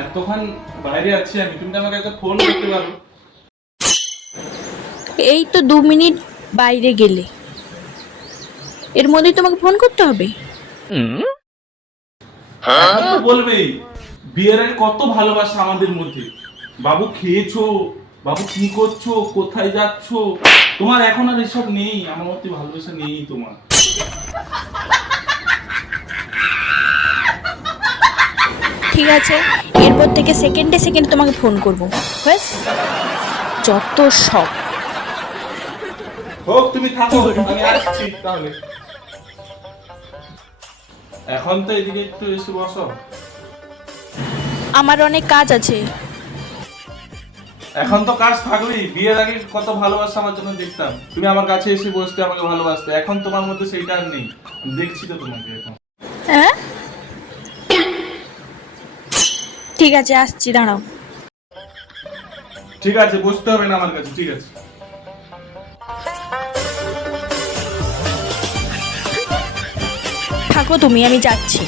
এতক্ষণ বাইরে আছি আমি, তুমি তো আমাকে একটা ফোন করতে পারো। এই তো 2 মিনিট বাইরে গেলে, এর মধ্যেই তোমাকে ফোন করতে হবে? এখন তো বলবেই, বিয়ের আগে কত ভালোবাসা আমাদের মধ্যে। বাবু খেয়েছো, বাবু কি করছো, কোথায় যাচ্ছো, তোমার এখন আর এসব নেই, আমার মধ্যে ভালোবাসা নেই তোমার। ঠিক আছে, এরপর থেকে সেকেন্ডে সেকেন্ড তোমাকে ফোন করবো। ব্যাস, যত সব। হোক, তুমি থাকো, আমি আসছি তাহলে। এখন তো এদিকে একটু এসে বসো। আমার অনেক কাজ আছে। এখন তো কাজ থাকবেই, বিয়ের আগে কত ভালোবাসা আমার জন্য দেখতাম, তুমি আমার কাছে এসে বসতে, আমাকে ভালোবাসতে। এখন তোমার মধ্যে সেইটা আর নেই, আমি দেখছি তো তোমাকে এখন। হ্যাঁ, ঠিক আছে, আসছি, দাঁড়াও। ঠিক আছে, বসতে হবে না আমার কাছে, ঠিক আছে। থাকো তুমি, আমি যাচ্ছি।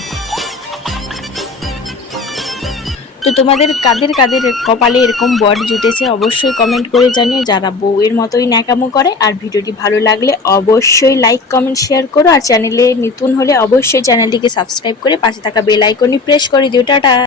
তো তোমাদের কাদের কাদের কপালে এরকম বর জুটেছে অবশ্যই কমেন্ট করে জানিও, যারা বউয়ের মতোই ন্যাকামো করে। আর ভিডিওটি ভালো লাগলে অবশ্যই লাইক কমেন্ট শেয়ার করো, আর চ্যানেলে নতুন হলে অবশ্যই চ্যানেলটিকে সাবস্ক্রাইব করে পাশে থাকা বেল আইকনটি প্রেস করে দিও। টাটা।